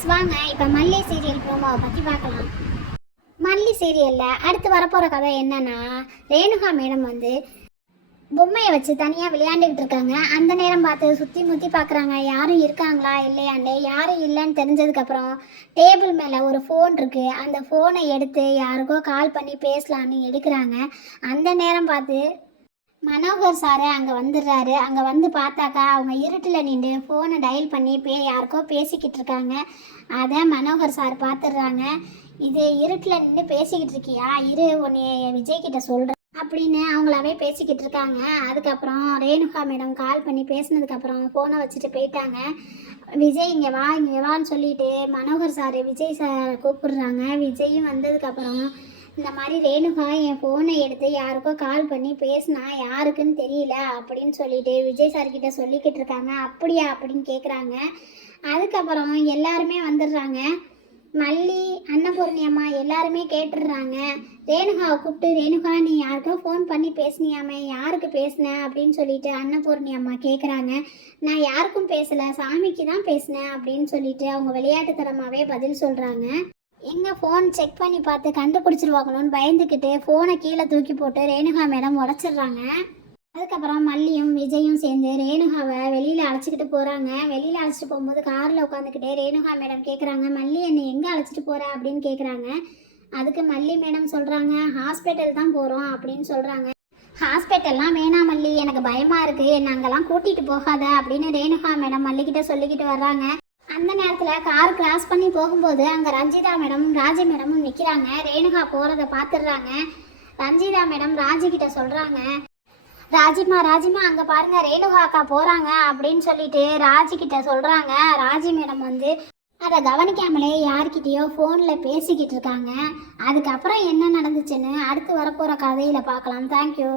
Friends வாங்க இப்போ மல்லி சீரியல் ப்ரோமோவை பற்றி பார்க்கலாம். மல்லி சீரியலில் அடுத்து வரப்போகிற கதை என்னன்னா, ரேணுகா மேடம் பொம்மையை வச்சு தனியாக விளையாண்டுக்கிட்டு இருக்காங்க. அந்த நேரம் பார்த்து சுற்றி முற்றி பார்க்குறாங்க, யாரும் இருக்காங்களா இல்லையாண்டே. யாரும் இல்லைன்னு தெரிஞ்சதுக்கப்புறம் டேபிள் மேலே ஒரு ஃபோன் இருக்குது. அந்த ஃபோனை எடுத்து யாருக்கோ கால் பண்ணி பேசலான்னு எடுக்கிறாங்க. அந்த நேரம் பார்த்து மனோகர் சாரு அங்கே வந்துடுறாரு. அங்கே வந்து பார்த்தாக்கா அவங்க இருட்டில் நின்று ஃபோனை டயல் பண்ணி யாருக்கோ பேசிக்கிட்டு இருக்காங்க. அதை மனோகர் சார் பார்த்துடுறாங்க. இது இருட்டில் நின்று பேசிக்கிட்டு இருக்கியா, இரு உன்னை விஜய்கிட்ட சொல்கிறேன் அப்படின்னு அவங்களாவே பேசிக்கிட்டு இருக்காங்க. அதுக்கப்புறம் ரேணுகா மேடம் கால் பண்ணி பேசினதுக்கப்புறம் ஃபோனை வச்சுட்டு போயிட்டாங்க. விஜய் இங்கே வான்னு சொல்லிட்டு மனோகர் சார் விஜய் சாரை கூப்பிடுறாங்க. விஜயும் வந்ததுக்கப்புறம் இந்த மாதிரி ரேணுகா என் ஃபோனை எடுத்து யாருக்கோ கால் பண்ணி பேசினா, யாருக்குன்னு தெரியல அப்படின்னு சொல்லிட்டு விஜய் சார்கிட்ட சொல்லிக்கிட்டு இருக்காங்க. அப்படியா அப்படின்னு கேட்குறாங்க. அதுக்கப்புறம் எல்லாருமே வந்துடுறாங்க. மல்லி, அன்னபூர்ணி அம்மா எல்லாருமே கேட்டுடுறாங்க. ரேணுகாவை கூப்பிட்டு, ரேணுகா நீ யாருக்கோ ஃபோன் பண்ணி பேசினியாமே, யாருக்கு பேசினேன் அப்படின்னு சொல்லிட்டு அன்னபூர்ணி அம்மா கேட்குறாங்க. நான் யாருக்கும் பேசலை, சாமிக்கு தான் பேசினேன் அப்படின்னு சொல்லிட்டு அவங்க விளையாட்டுத்தனமாகவே பதில் சொல்கிறாங்க. எங்கே ஃபோன் செக் பண்ணி பார்த்து கண்டுபிடிச்சிருவாங்கன்னு பயந்துக்கிட்டு ஃபோனை கீழே தூக்கி போட்டு ரேணுகா மேடம் உடச்சிடுறாங்க. அதுக்கப்புறம் மல்லியும் விஜயும் சேர்ந்து ரேணுகாவை வெளியில் அழைச்சிக்கிட்டு போகிறாங்க. வெளியில் அழைச்சிட்டு போகும்போது காரில் உட்காந்துக்கிட்டே ரேணுகா மேடம் கேட்குறாங்க, மல்லி என்னை எங்கே அழைச்சிட்டு போகிற அப்படின்னு கேட்குறாங்க. அதுக்கு மல்லி மேடம் சொல்கிறாங்க, ஹாஸ்பிட்டல் தான் போகிறோம் அப்படின்னு சொல்கிறாங்க. ஹாஸ்பிட்டல்லாம் வேணாம் மல்லி, எனக்கு பயமாக இருக்குது, என்னை அங்கெல்லாம் கூட்டிகிட்டு போகாத அப்படின்னு ரேணுகா மேடம் மல்லிக்கிட்ட சொல்லிக்கிட்டு வர்றாங்க. அந்த நேரத்தில் கார் கிராஸ் பண்ணி போகும்போது அங்கே ரஞ்சிதா மேடம் ராஜி மேடமும் நிற்கிறாங்க. ரேணுகா போகிறத பார்த்துடுறாங்க. ரஞ்சிதா மேடம் ராஜிக்கிட்ட சொல்கிறாங்க, ராஜிமா அங்கே பாருங்கள் ரேணுகா அக்கா போகிறாங்க அப்படின்னு சொல்லிட்டு ராஜிக்கிட்ட சொல்கிறாங்க. ராஜி மேடம் அதை கவனிக்காமலே யார்கிட்டயோ ஃபோனில் பேசிக்கிட்டு இருக்காங்க. அதுக்கப்புறம் என்ன நடந்துச்சுன்னு அடுத்து வரப்போகிற கதையில் பார்க்கலாம். தேங்க்யூ.